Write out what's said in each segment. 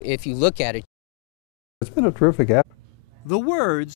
If you look at it, It's been a terrific app. The words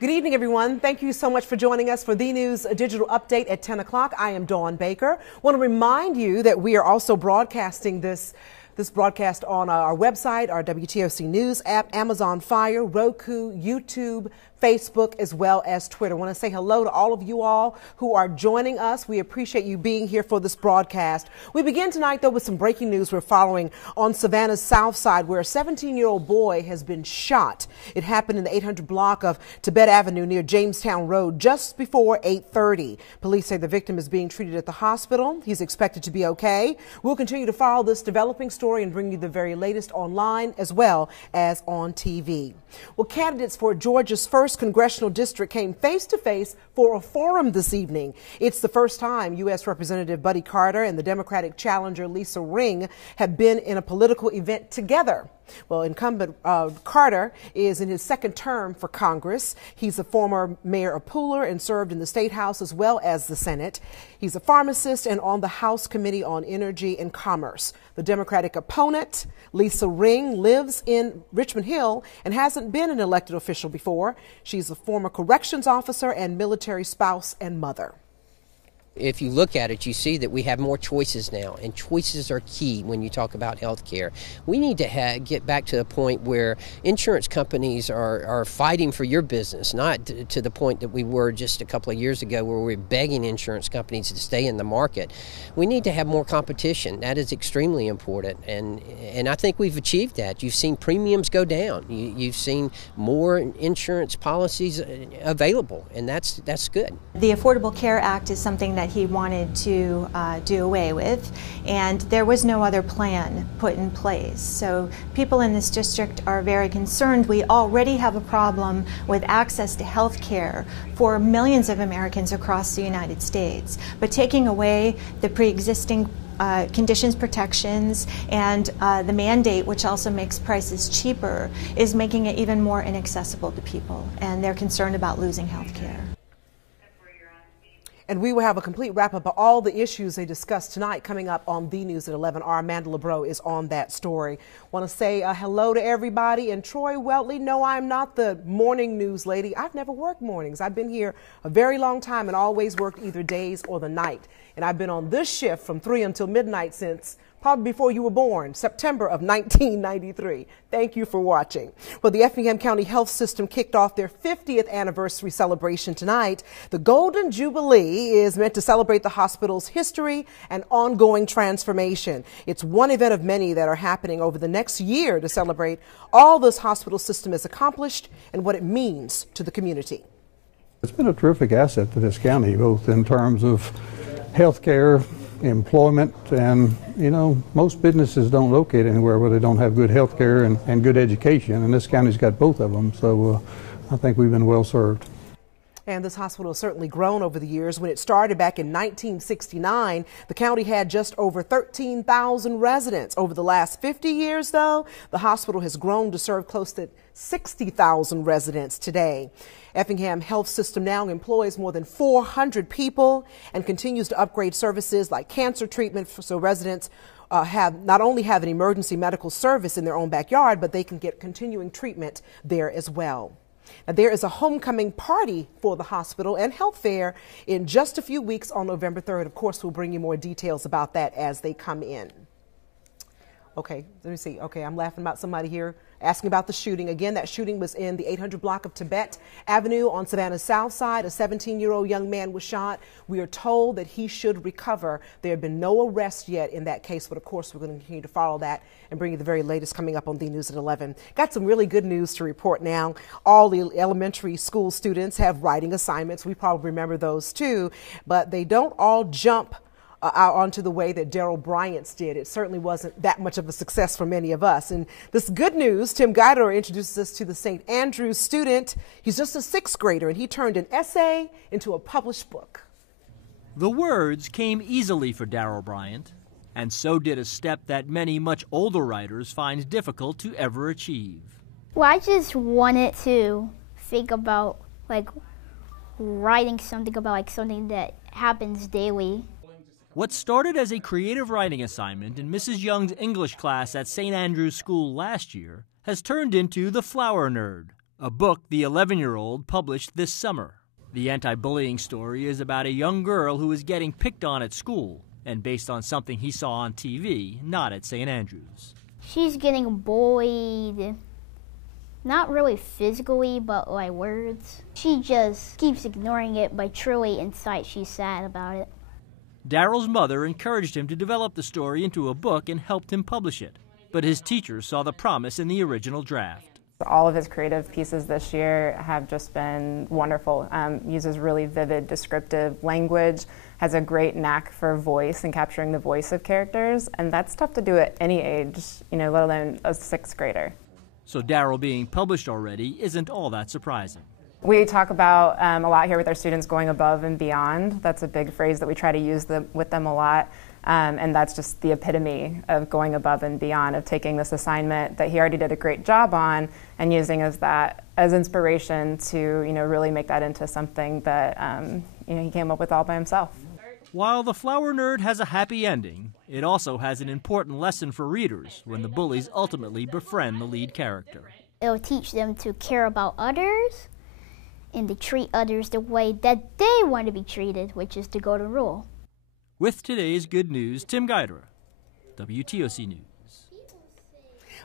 Good evening, everyone. Thank you so much for joining us for the News Digital Update at 10 o'clock. I am Dawn Baker. I want to remind you that we are also broadcasting this broadcast on our website, our WTOC News app, Amazon Fire, Roku, YouTube, Facebook, as well as Twitter. I want to say hello to all of you all who are joining us. We appreciate you being here for this broadcast. We begin tonight, though, with some breaking news we're following on Savannah's South Side, where a 17-year-old boy has been shot. It happened in the 800 block of Tibet Avenue near Jamestown Road just before 8:30. Police say the victim is being treated at the hospital. He's expected to be okay. We'll continue to follow this developing story and bring you the very latest online as well as on TV. Well, candidates for Georgia's first congressional district came face to face for a forum this evening. It's the first time U.S. Representative Buddy Carter and the Democratic challenger Lisa Ring have been in a political event together. Well, incumbent Carter is in his second term for Congress. He's a former mayor of Pooler and served in the State House as well as the Senate. He's a pharmacist and on the House Committee on Energy and Commerce. The Democratic opponent, Lisa Ring, lives in Richmond Hill and hasn't been an elected official before. She's a former corrections officer and military spouse and mother. If you look at it, you see that we have more choices now, and choices are key when you talk about health care. We need to get back to the point where insurance companies are fighting for your business, not to the point that we were just a couple of years ago where we were begging insurance companies to stay in the market. We need to have more competition. That is extremely important, and I think we've achieved that. You've seen premiums go down. You've seen more insurance policies available, and that's good. The Affordable Care Act is something that he wanted to do away with, and there was no other plan put in place. So people in this district are very concerned. We already have a problem with access to health care for millions of Americans across the United States. But taking away the pre-existing conditions protections and the mandate, which also makes prices cheaper, is making it even more inaccessible to people, and they're concerned about losing health care. And we will have a complete wrap-up of all the issues they discussed tonight coming up on The News at 11. Our Amanda LeBreau is on that story. Want to say hello to everybody. And Troy Weltley, no, I'm not the morning news lady. I've never worked mornings. I've been here a very long time and always worked either days or the night. And I've been on this shift from 3 until midnight since probably before you were born, September of 1993. Thank you for watching. Well, the Effingham County Health System kicked off their 50th anniversary celebration tonight. The Golden Jubilee is meant to celebrate the hospital's history and ongoing transformation. It's one event of many that are happening over the next year to celebrate all this hospital system has accomplished and what it means to the community. It's been a terrific asset to this county, both in terms of health care, employment, and most businesses don't locate anywhere where they don't have good health care and good education, and this county's got both of them, so I think we've been well served. And this hospital has certainly grown over the years. When it started back in 1969, the county had just over 13,000 residents. Over the last 50 years, though, the hospital has grown to serve close to 60,000 residents today. Effingham Health System now employs more than 400 people and continues to upgrade services like cancer treatment so residents not only have an emergency medical service in their own backyard, but they can get continuing treatment there as well. Now, there is a homecoming party for the hospital and health fair in just a few weeks on November 3rd. Of course, we'll bring you more details about that as they come in. Okay, let me see. Okay, I'm laughing about somebody here asking about the shooting. Again, that shooting was in the 800 block of Tibet Avenue on Savannah's South Side. A 17-year-old young man was shot. We are told that he should recover. There have been no arrests yet in that case, but of course we're going to continue to follow that and bring you the very latest coming up on The News at 11. Got some really good news to report now. All the elementary school students have writing assignments. We probably remember those too, but they don't all jump out onto the way that Darryl Bryant's did. It certainly wasn't that much of a success for many of us. And this good news, Tim Guidor introduces us to the St. Andrews student. He's just a 6th grader, and he turned an essay into a published book. The words came easily for Darryl Bryant, and so did a step that many much older writers find difficult to ever achieve. Well, I just wanted to think about writing something about something that happens daily. What started as a creative writing assignment in Mrs. Young's English class at St. Andrew's School last year has turned into The Flower Nerd, a book the 11-year-old published this summer. The anti-bullying story is about a young girl who is getting picked on at school and based on something he saw on TV, not at St. Andrews. She's getting bullied, not really physically, but by words. She just keeps ignoring it, but truly inside she's sad about it. Daryl's mother encouraged him to develop the story into a book and helped him publish it. But his teacher saw the promise in the original draft. All of his creative pieces this year have just been wonderful. Uses really vivid, descriptive language, has a great knack for voice and capturing the voice of characters, and that's tough to do at any age, let alone a 6th grader. So Daryl being published already isn't all that surprising. We talk about a lot here with our students going above and beyond. That's a big phrase that we try to use with them a lot. And that's just the epitome of going above and beyond, of taking this assignment that he already did a great job on and using as inspiration to really make that into something that he came up with all by himself. While The Flower Nerd has a happy ending, it also has an important lesson for readers when the bullies ultimately befriend the lead character. It'll teach them to care about others and to treat others the way that they want to be treated, which is the golden rule. With today's good news, Tim Guidera, WTOC News.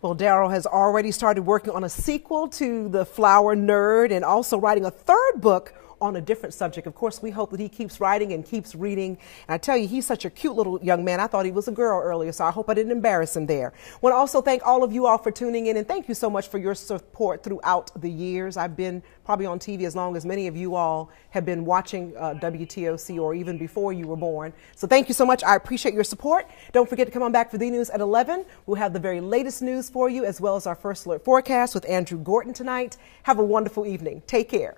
Well, Daryl has already started working on a sequel to The Flower Nerd and also writing a 3rd book on a different subject. Of course, we hope that he keeps writing and keeps reading. And I tell you, he's such a cute little young man. I thought he was a girl earlier, so I hope I didn't embarrass him there. I want to also thank all of you all for tuning in, and thank you so much for your support throughout the years. I've been probably on TV as long as many of you all have been watching WTOC, or even before you were born. So thank you so much. I appreciate your support. Don't forget to come on back for the news at 11. We'll have the very latest news for you, as well as our First Alert forecast with Andrew Gorton tonight. Have a wonderful evening. Take care.